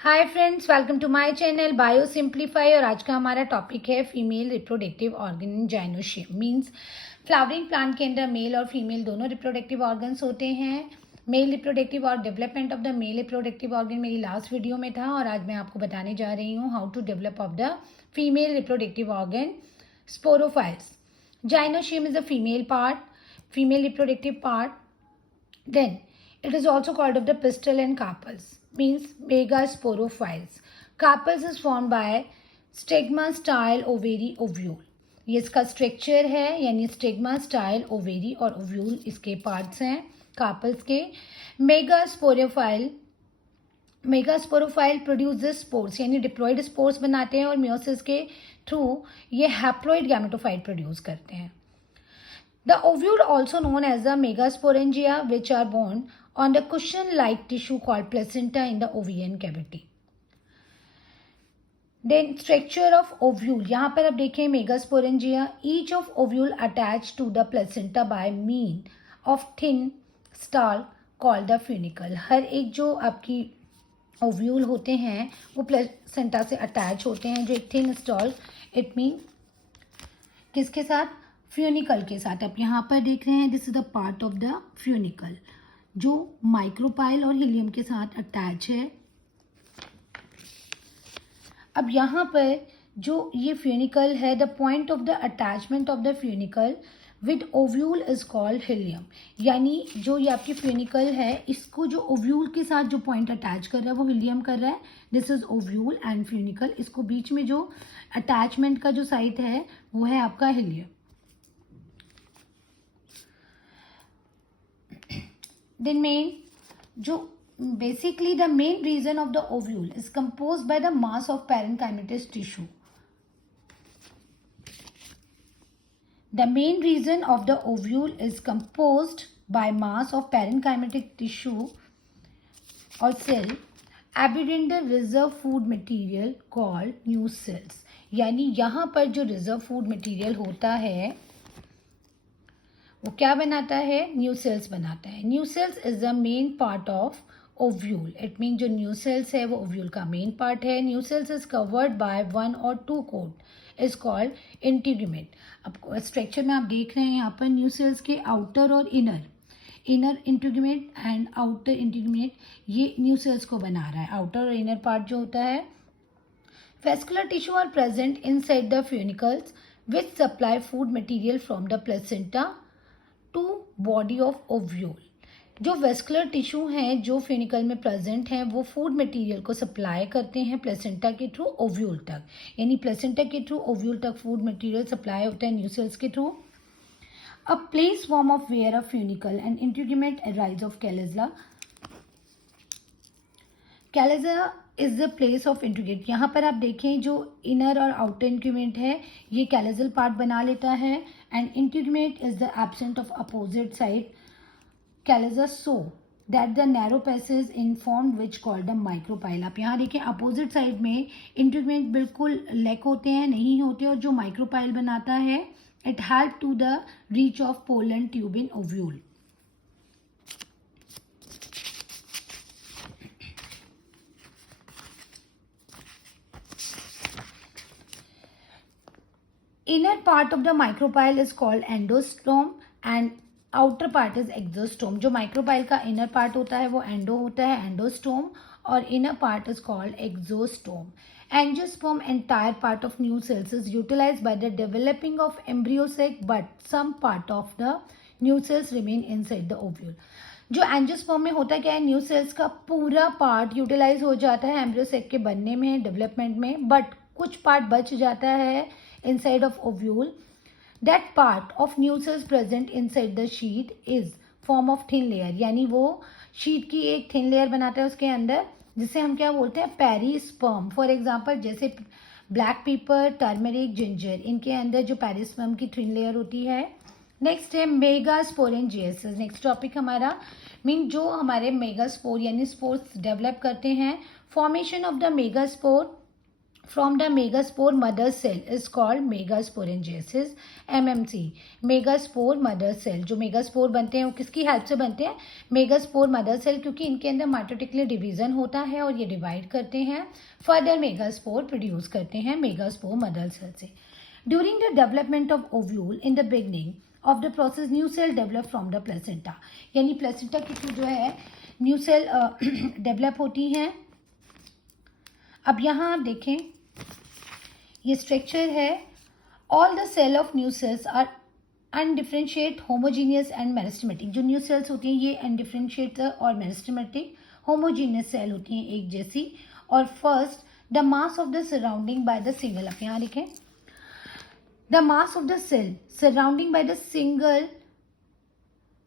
Hi friends, welcome to my channel bio simplify. और आज का हमारा टॉपिक है female reproductive organ in gynoecium. Means flowering plant के अंदर मेल और फीमेल दोनों रिप्रोडक्टिव ऑर्गन्स होते हैं। मेल रिप्रोडक्टिव और development of the male reproductive organ मेरी लास्ट वीडियो में था, और आज मैं आपको बताने जा रही हूँ how to develop of the female reproductive organ sporophylls. Gynoecium is a female reproductive part. Then it is also called of the pistil and carpels, means megasporophiles. Carpels is formed by stigma, style, ovary, ovule. ये इसका structure है, यानी stigma, style, ovary और ovule इसके parts हैं carpals के। मेगास्पोरोफाइल produces spores, यानी diploid spores बनाते हैं, और मियोसिस के थ्रू ये हैप्लॉइड गैमेटोफाइट प्रोड्यूस करते हैं। The ovule, also known as the megasporangia, which are born on the cushion-like tissue called placenta in the ovarian cavity. Then structure of ovule. यहाँ पर आप देखें megasporangia. Each of ovule attached to the placenta by means of thin stalk called the funicle. हर एक जो आपकी ovule होते हैं वो प्लेसेंटा से अटैच होते हैं, जो एक थिन स्टॉल, इट मीन किसके साथ, फ्यूनिकल के साथ। आप यहाँ पर देख रहे हैं, this is the part of the funicle जो माइक्रोपाइल और हिलियम के साथ अटैच है। अब यहाँ पर जो ये फ्यूनिकल है, the point of the attachment of the funicle with ovule is called helium. यानी जो ये आपकी फ्यूनिकल है, इसको जो ओव्यूल के साथ जो पॉइंट अटैच कर रहा है वो हिलियम कर रहा है। This is ovule and funicle. इसको बीच में जो अटैचमेंट का जो साइट है वो है आपका helium. Then basically the main region of the ovule is composed by the mass of parenchymatous tissue. The main region of the ovule is composed by mass of parenchymatic tissue or cell abundant the reserve food material called nucelles. यानी यहाँ पर जो reserve food material होता है वो क्या बनाता है, न्यूसेल्स बनाता है। Nucellus is the main part of ovule. It mean जो न्यूसेल्स है वो ओव्यूल का मेन पार्ट है। Nucellus is covered by 1 or 2 coat is called integument. अब स्ट्रक्चर में आप देख रहे हैं यहाँ पर न्यूसेल्स के आउटर और inner integument and outer integument, ये न्यूसेल्स को बना रहा है। आउटर और इनर पार्ट जो होता है, vascular tissue are present inside the funicles which supply food material from the placenta to body of ovule. जो वेस्कुलर टिश्यू हैं जो फ्यूनिकल में प्रेजेंट हैं वो फूड मटेरियल को सप्लाई करते हैं प्लेसेंटा के थ्रू ओव्यूल तक। यानी प्लेसेंटा के थ्रू ओव्यूल तक फूड मटेरियल सप्लाई होता है न्यूसेल्स के through. A place form of where of funicle and integument arise of chalaza. Chalaza is the place of integrate. यहाँ पर आप देखें जो इनर और आउटर इंटीग्यूमेंट है ये कैलेजल पार्ट बना लेता है, and integument is the absent of opposite side chalaza, so that the narrow passage in form which called the micropyle. आप यहाँ देखें अपोजिट साइड में इंटीग्यूमेंट बिल्कुल लैक होते हैं, नहीं होते, और जो माइक्रोपाइल बनाता है it help to the reach of pollen tube in ovule. Inner part of the micropyle is called endostome and outer part is exostome. जो micropyle का inner part होता है वो endo होता है, endostome, और inner part is called exostome. Angiosperm, entire part of new cells, is utilized by the developing of embryo sac, but some part of the new cells remain inside the ovule. जो angiosperm में होता क्या है, new sales का पूरा part utilise हो जाता है एम्ब्रियो सेक के बनने में, डेवलपमेंट में, बट कुछ पार्ट बच जाता है inside of ovule. That part of new cells present inside the sheath is form of thin layer. यानी वो शीट की एक थिन लेयर बनाता है उसके अंदर, जिसे हम क्या बोलते हैं, पेरिस्पर्म। फॉर एग्जांपल जैसे ब्लैक पेपर, टर्मरिक, जिंजर, इनके अंदर जो पेरिस्पर्म की थिन लेयर होती है। नेक्स्ट है मेगास्पोरेंजियसिस। नेक्स्ट टॉपिक हमारा मीन जो हमारे मेगास्पोर यानी स्पोर्स डेवलप करते हैं। Formation of the megaspore from the megaspore mother cell is called megasporangiasis, MMC. Megaspore mother cell, जो मेगास्पोर बनते हैं वो किसकी हेल्प से बनते हैं? मेगास्पोर मदर सेल, क्योंकि इनके अंदर माइटोटिकुलर डिवीजन होता है और ये डिवाइड करते हैं, फर्दर मेगास्पोर प्रोड्यूस करते हैं मेगास्पोर मदर सेल से. During the development of ovule in the beginning of the process new cell develop from the placenta, यानी प्लेसेंटा के थ्रू जो है न्यू सेल डेवलप होती हैं. अब यहाँ आप देखें ये स्ट्रक्चर है. All the cell of new cells are undifferentiate homogeneous and meristematic. जो न्यू सेल्स होती हैं ये अनडिफरेंशिएट और मेरिस्टेमेटिक होमोजीनियस सेल होती हैं एक जैसी. और first the mass of the surrounding by the single, आप यहाँ लिखें the mass of the cell surrounding by the single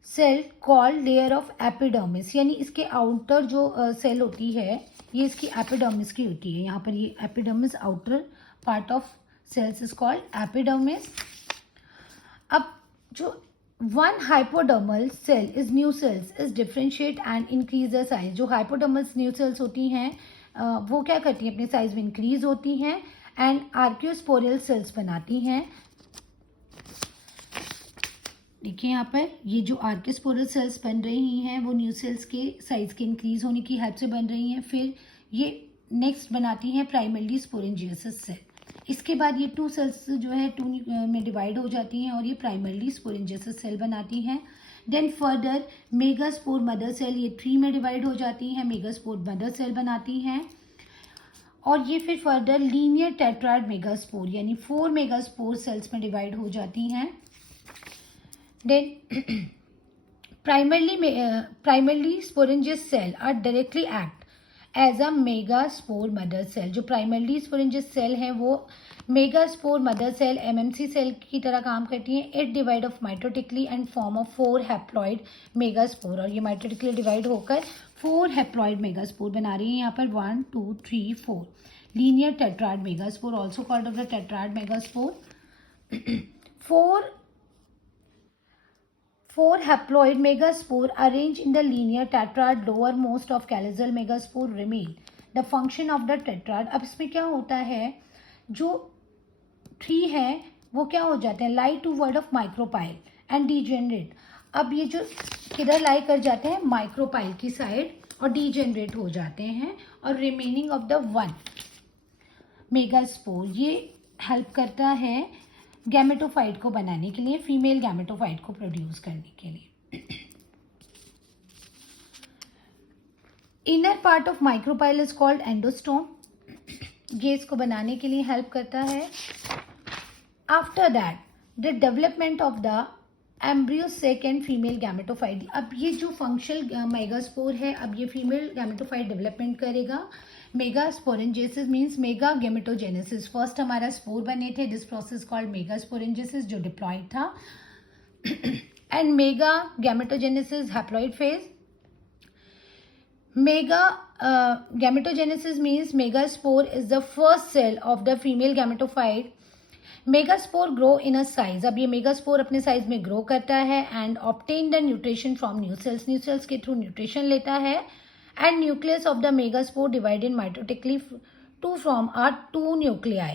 cell called layer of epidermis, यानी इसके आउटर जो सेल होती है ये इसकी एपिडर्मिस की होती है. यहाँ पर ये epidermis outer part of cells is called epidermis. अब जो one hypodermal cell is new cells is differentiate and increase the size. जो हाइपोडर्मल न्यू सेल्स होती हैं वो क्या करती हैं? अपने साइज में इंक्रीज होती हैं एंड आर्कियोस्पोरियल सेल्स बनाती हैं. देखिए यहाँ पर ये जो आर्कियोस्पोरल सेल्स बन रही हैं वो न्यू सेल्स के साइज के इंक्रीज होने की हेल्प से बन रही हैं. फिर ये नेक्स्ट बनाती हैं प्राइमरी स्पोरेंजियसिस सेल. इसके बाद ये टू सेल्स जो है टू में डिवाइड हो जाती हैं और ये प्राइमरी स्पोरेंजियसिस सेल बनाती हैं. Then further megaspore mother cell ये 3 में डिवाइड हो जाती हैं, मेगास्पोर मदर सेल बनाती हैं. और ये फिर फर्दर लीनियर टेट्राड मेगास्पोर यानी 4 मेगास्पोर सेल्स में डिवाइड हो जाती हैं. Then primarily sporangious cell are directly act as a megaspore mother cell. जो primarily sporangious cell है वो megaspore mother cell MMC cell की तरह काम करती हैं. It divide of mitotically and form of 4 haploid megaspore, और ये mitotically divide होकर 4 haploid megaspore बना रही है. यहाँ पर 1 2 3 4 linear tetrad megaspore also called of the tetrad megaspore. 4 haploid megaspore arranged in the linear tetrad lowermost of callosal megaspore remain the function of the tetrad. अब इसमें क्या होता है? जो 3 है वो क्या हो जाते हैं? Lie toward of micropyle and degenerate. अब ये जो किधर लाई कर जाते हैं? माइक्रोपाइल की साइड, और डीजेनरेट हो जाते हैं. और रिमेनिंग ऑफ द 1 मेगास्पोर ये हेल्प करता है गैमेटोफाइट को बनाने के लिए, फीमेल गैमेटोफाइट को प्रोड्यूस करने के लिए. Inner part of micropyle is called endostome. ये इसको बनाने के लिए हेल्प करता है. After that the development of the embryo sac and female gametophyte. अब ये जो फंक्शनल मेगास्पोर है अब ये फीमेल गैमेटोफाइट डेवलपमेंट करेगा. Megasporangiasis means mega gametogenesis. First हमारा स्पोर बने थे, दिस प्रोसेस कॉल्ड मेगास्पोरेंजियसिस जो डिप्लॉइड था. And mega gametogenesis haploid phase. Mega gametogenesis means megaspore is the first cell of the female gametophyte. Megaspore grow in a size. अब ये megaspore अपने size में grow करता है and obtain the nutrition from new cells. New cells के through nutrition लेता है. And nucleus of the megaspore divided mitotically to form are 2 nuclei.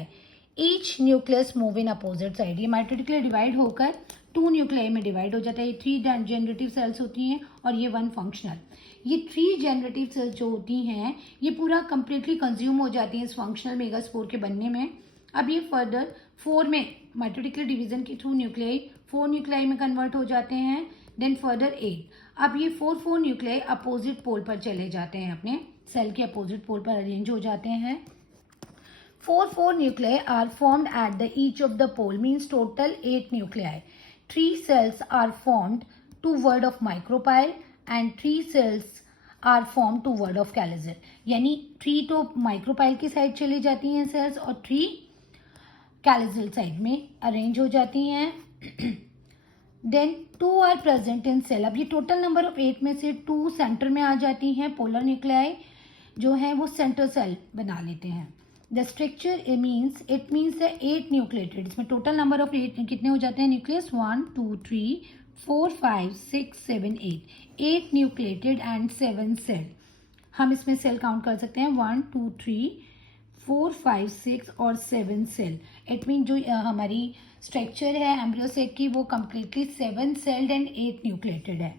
Each nucleus move in opposite side. ये mitotically divide होकर 2 nuclei में divide हो जाता है. ये 3 generative cells होती हैं और ये 1 functional. ये 3 generative cells जो होती हैं ये पूरा completely consume हो जाती हैं इस functional megaspore के बनने में. अब ये further 4 में mitotically division के through nuclei 4 nuclei में convert हो जाते हैं. Then further 8. अब ये 4 न्यूक्लियाई अपोजिट पोल पर चले जाते हैं, अपने सेल के अपोजिट पोल पर अरेंज हो जाते हैं. 4 nuclei are formed at the each of the pole means total 8 nuclei. 3 cells are formed toward of micropyle and 3 cells are form toward of chalazal. यानी 3 तो micropyle की side चली जाती हैं सेल्स और 3 कैलोजल साइड में arrange हो जाती हैं. देन 2 आर प्रेजेंट इन सेल. अब ये टोटल नंबर ऑफ 8 में से 2 सेंटर में आ जाती हैं. पोलर न्यूक्लियाई जो है वो सेंटर सेल बना लेते हैं. The structure it means the 8 nucleated. इसमें टोटल नंबर ऑफ 8 कितने हो जाते हैं न्यूक्लियस? 1 2 3 4 5 6 7 8 nucleated and 7 cell. हम इसमें सेल काउंट कर सकते हैं 1 2 3 4, 5, 6 और 7 सेल. इट मीन जो हमारी स्ट्रक्चर है एम्ब्रियो सेक की वो कम्प्लीटली 7 सेल्ड एंड 8 न्यूक्लिएटेड है.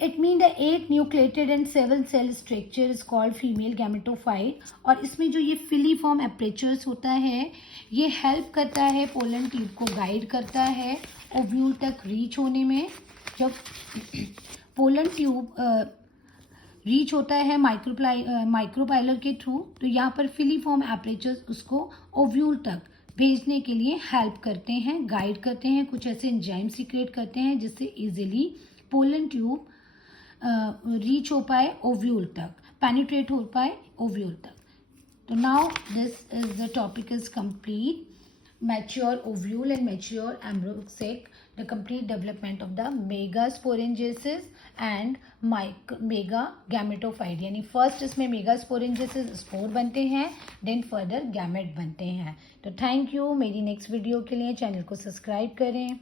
It mean the 8 nucleated and 7 cell structure is called female gametophyte. और इसमें जो ये फिलीफॉर्म एपरेचर्स होता है ये हेल्प करता है पोलन ट्यूब को गाइड करता है ओव्यूल तक रीच होने में. जब पोलन ट्यूब रीच होता है माइक्रोपाइलर के थ्रू तो यहाँ पर फिलीफॉर्म एपरेचर्स उसको ओव्यूल तक भेजने के लिए हेल्प करते हैं, गाइड करते हैं. कुछ ऐसे एंजाइम सीक्रेट करते हैं जिससे इजीली पोलन ट्यूब रीच हो पाए ओव्यूल तक, पेनिट्रेट हो पाए ओव्यूल तक. तो now this is the topic is complete. Mature ovule and mature embryo sac, the complete development of the megasporangiasis and mega gametophyte. यानी फर्स्ट इसमें megasporangiasis स्पोर बनते हैं, देन फर्दर गैमेट बनते हैं. तो थैंक यू. मेरी नेक्स्ट वीडियो के लिए चैनल को सब्सक्राइब करें.